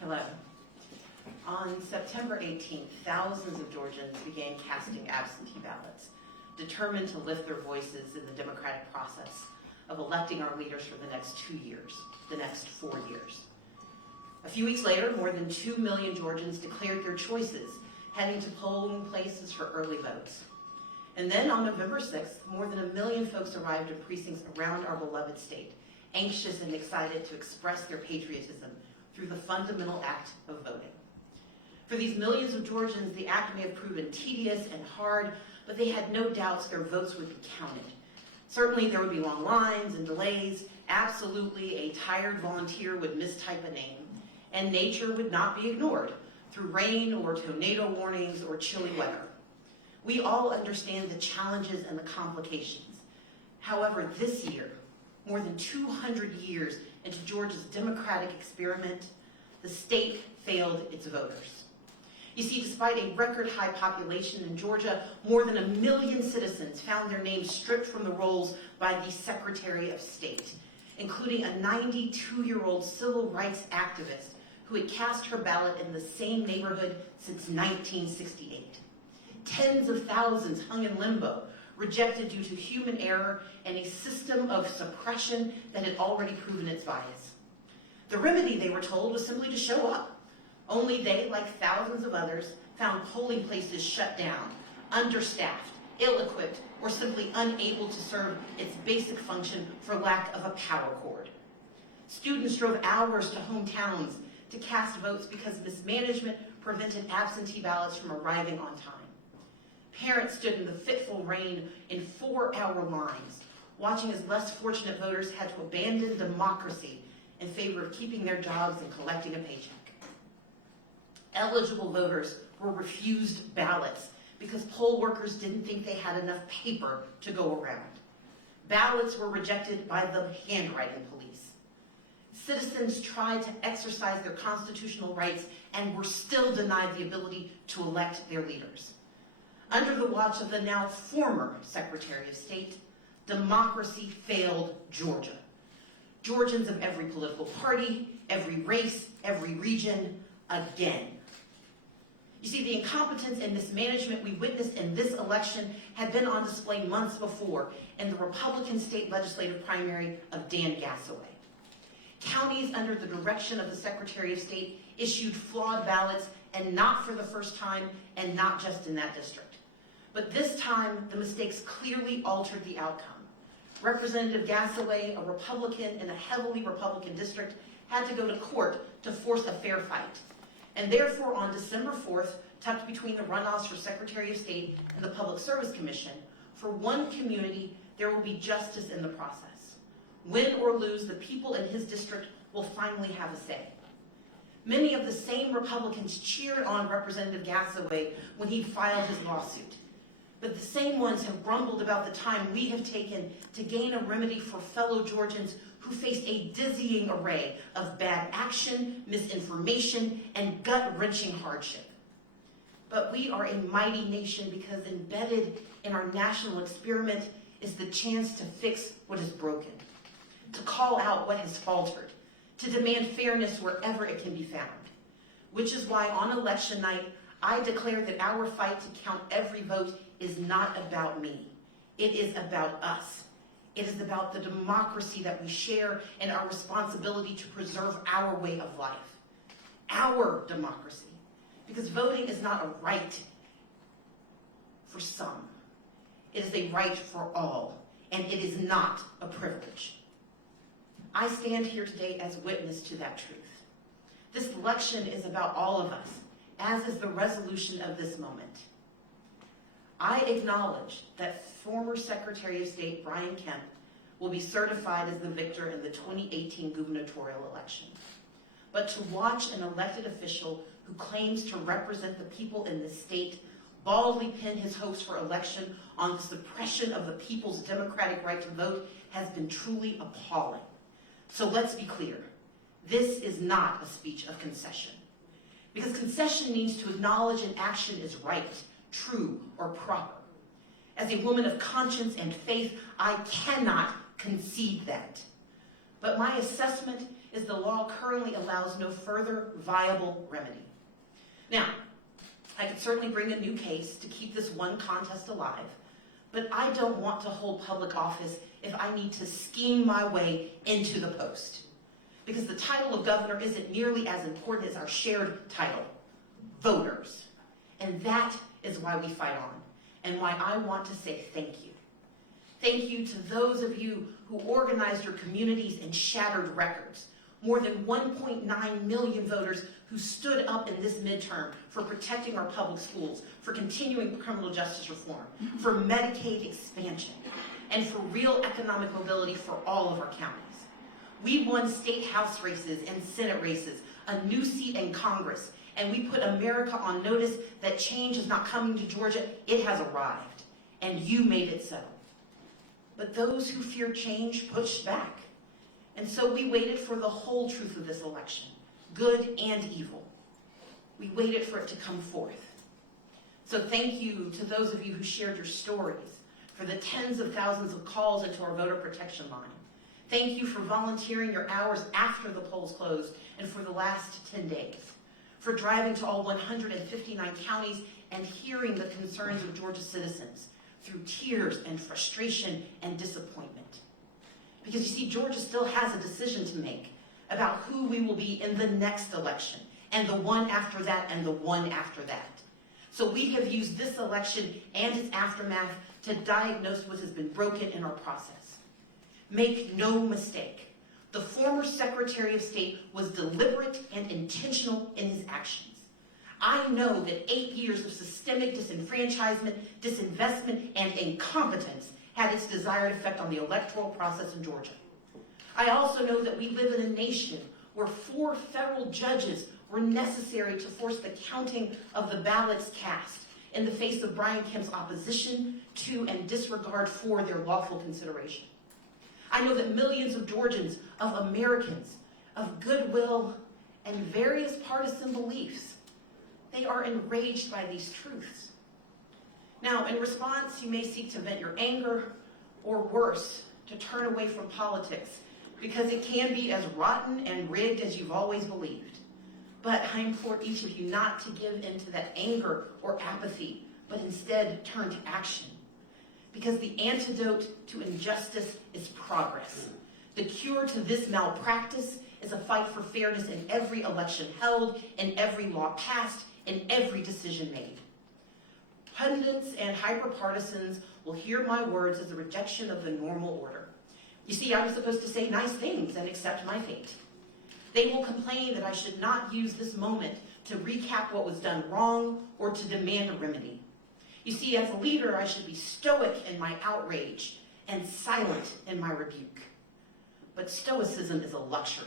Hello. On September 18th, thousands of Georgians began casting absentee ballots, determined to lift their voices in the democratic process of electing our leaders for the next 2 years, the next 4 years. A few weeks later, more than 2 million Georgians declared their choices, heading to polling places for early votes. And then on November 6th, more than 1 million folks arrived in precincts around our beloved state, anxious and excited to express their patriotism through the fundamental act of voting. For these millions of Georgians, the act may have proven tedious and hard, but they had no doubts their votes would be counted. Certainly there would be long lines and delays. Absolutely a tired volunteer would mistype a name, and nature would not be ignored through rain or tornado warnings or chilly weather. We all understand the challenges and the complications. However, this year, more than 200 years into Georgia's democratic experiment, the state failed its voters. You see, despite a record high population in Georgia, more than 1 million citizens found their names stripped from the rolls by the Secretary of State, including a 92-year-old civil rights activist who had cast her ballot in the same neighborhood since 1968. Tens of thousands hung in limbo, rejected due to human error and a system of suppression that had already proven its bias. The remedy, they were told, was simply to show up. Only they, like thousands of others, found polling places shut down, understaffed, ill-equipped, or simply unable to serve its basic function for lack of a power cord. Students drove hours to hometowns to cast votes because mismanagement prevented absentee ballots from arriving on time. Parents stood in the fitful rain in 4-hour lines, watching as less fortunate voters had to abandon democracy in favor of keeping their jobs and collecting a paycheck. Eligible voters were refused ballots because poll workers didn't think they had enough paper to go around. Ballots were rejected by the handwriting police. Citizens tried to exercise their constitutional rights and were still denied the ability to elect their leaders. Under the watch of the now former Secretary of State, democracy failed Georgia. Georgians of every political party, every race, every region, again. You see, the incompetence and mismanagement we witnessed in this election had been on display months before in the Republican state legislative primary of Dan Gasaway. Counties under the direction of the Secretary of State issued flawed ballots, and not for the first time, and not just in that district. But this time, the mistakes clearly altered the outcome. Representative Gasaway, a Republican in a heavily Republican district, had to go to court to force a fair fight. And therefore, on December 4th, tucked between the runoffs for Secretary of State and the Public Service Commission, for one community, there will be justice in the process. Win or lose, the people in his district will finally have a say. Many of the same Republicans cheered on Representative Gasaway when he filed his lawsuit. But the same ones have grumbled about the time we have taken to gain a remedy for fellow Georgians who faced a dizzying array of bad action, misinformation, and gut-wrenching hardship. But we are a mighty nation because embedded in our national experiment is the chance to fix what is broken, to call out what has faltered, to demand fairness wherever it can be found. Which is why on election night, I declare that our fight to count every vote is not about me. It is about us. It is about the democracy that we share and our responsibility to preserve our way of life. Our democracy. Because voting is not a right for some. It is a right for all, and it is not a privilege. I stand here today as witness to that truth. This election is about all of us, as is the resolution of this moment. I acknowledge that former Secretary of State Brian Kemp will be certified as the victor in the 2018 gubernatorial election. But to watch an elected official who claims to represent the people in this state baldly pin his hopes for election on the suppression of the people's democratic right to vote has been truly appalling. So let's be clear. This is not a speech of concession. Because concession means to acknowledge an action is right, true, or proper. As a woman of conscience and faith, I cannot concede that. But my assessment is the law currently allows no further viable remedy. Now, I could certainly bring a new case to keep this one contest alive, but I don't want to hold public office if I need to scheme my way into the post. Because the title of governor isn't nearly as important as our shared title, voters. And that is why we fight on, and why I want to say thank you. Thank you to those of you who organized your communities and shattered records. More than 1.9 million voters who stood up in this midterm for protecting our public schools, for continuing criminal justice reform, for Medicaid expansion, and for real economic mobility for all of our counties. We won state house races and Senate races, a new seat in Congress, and we put America on notice that change is not coming to Georgia, it has arrived, and you made it so. But those who feared change pushed back. And so we waited for the whole truth of this election, good and evil. We waited for it to come forth. So thank you to those of you who shared your stories, for the tens of thousands of calls into our voter protection line. Thank you for volunteering your hours after the polls closed and for the last 10 days, for driving to all 159 counties and hearing the concerns of Georgia citizens through tears and frustration and disappointment. Because you see, Georgia still has a decision to make about who we will be in the next election, and the one after that, and the one after that. So we have used this election and its aftermath to diagnose what has been broken in our process. Make no mistake, the former Secretary of State was deliberate and intentional in his actions. I know that 8 years of systemic disenfranchisement, disinvestment, and incompetence had its desired effect on the electoral process in Georgia. I also know that we live in a nation where 4 federal judges were necessary to force the counting of the ballots cast in the face of Brian Kemp's opposition to and disregard for their lawful consideration. I know that millions of Georgians, of Americans, of goodwill, and various partisan beliefs, they are enraged by these truths. Now, in response, you may seek to vent your anger, or worse, to turn away from politics, because it can be as rotten and rigged as you've always believed. But I implore each of you not to give in to that anger or apathy, but instead turn to action. Because the antidote to injustice is progress. The cure to this malpractice is a fight for fairness in every election held, in every law passed, in every decision made. Pundits and hyper-partisans will hear my words as a rejection of the normal order. You see, I was supposed to say nice things and accept my fate. They will complain that I should not use this moment to recap what was done wrong or to demand a remedy. You see, as a leader, I should be stoic in my outrage and silent in my rebuke. But stoicism is a luxury,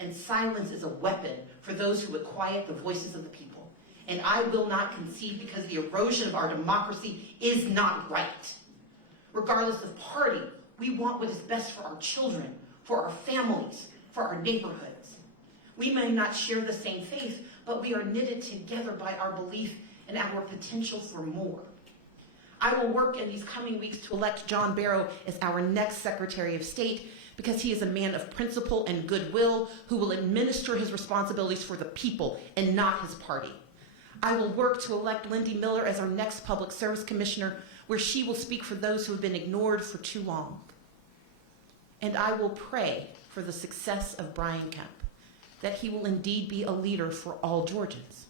and silence is a weapon for those who would quiet the voices of the people. And I will not concede, because the erosion of our democracy is not right. Regardless of party, we want what is best for our children, for our families, for our neighborhoods. We may not share the same faith, but we are knitted together by our belief in our potential for more. I will work in these coming weeks to elect John Barrow as our next Secretary of State, because he is a man of principle and goodwill who will administer his responsibilities for the people and not his party. I will work to elect Lindy Miller as our next Public Service Commissioner, where she will speak for those who have been ignored for too long. And I will pray for the success of Brian Kemp, that he will indeed be a leader for all Georgians,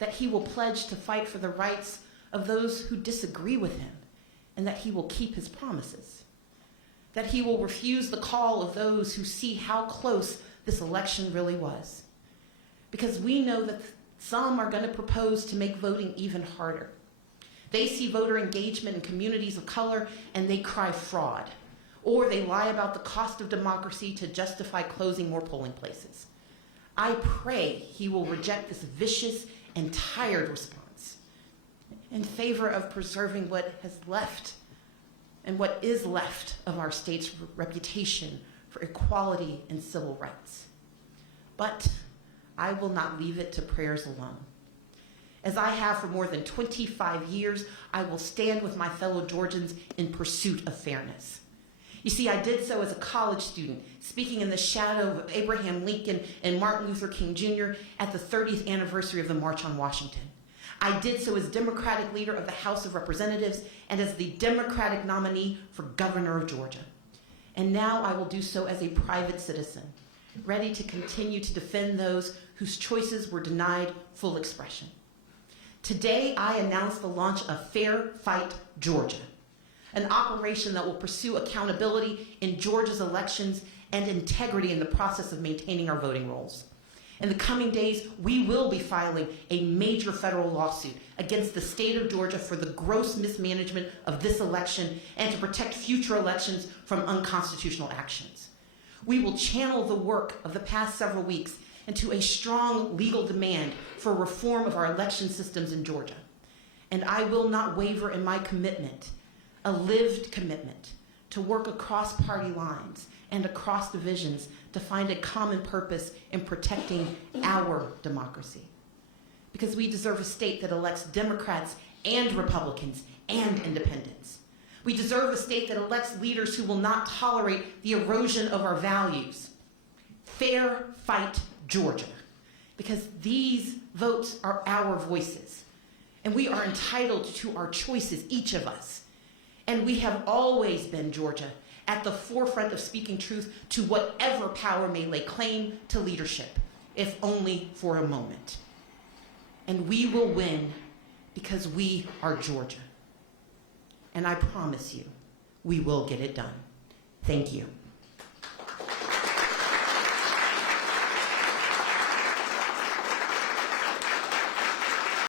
that he will pledge to fight for the rights of those who disagree with him, and that he will keep his promises, that he will refuse the call of those who see how close this election really was, because we know that some are going to propose to make voting even harder. They see voter engagement in communities of color and they cry fraud, or they lie about the cost of democracy to justify closing more polling places. I pray he will reject this vicious and tired response in favor of preserving what has left and what is left of our state's reputation for equality and civil rights. But I will not leave it to prayers alone. As I have for more than 25 years, I will stand with my fellow Georgians in pursuit of fairness. You see, I did so as a college student, speaking in the shadow of Abraham Lincoln and Martin Luther King Jr. at the 30th anniversary of the March on Washington. I did so as Democratic leader of the House of Representatives and as the Democratic nominee for governor of Georgia. And now I will do so as a private citizen, ready to continue to defend those whose choices were denied full expression. Today, I announce the launch of Fair Fight Georgia, an operation that will pursue accountability in Georgia's elections and integrity in the process of maintaining our voting rolls. In the coming days, we will be filing a major federal lawsuit against the state of Georgia for the gross mismanagement of this election and to protect future elections from unconstitutional actions. We will channel the work of the past several weeks into a strong legal demand for reform of our election systems in Georgia. And I will not waver in my commitment, a lived commitment, to work across party lines and across divisions to find a common purpose in protecting our democracy. Because we deserve a state that elects Democrats and Republicans and independents. We deserve a state that elects leaders who will not tolerate the erosion of our values. Fair Fight Georgia. Because these votes are our voices. And we are entitled to our choices, each of us. And we have always been, Georgia, at the forefront of speaking truth to whatever power may lay claim to leadership, if only for a moment. And we will win because we are Georgia. And I promise you, we will get it done. Thank you.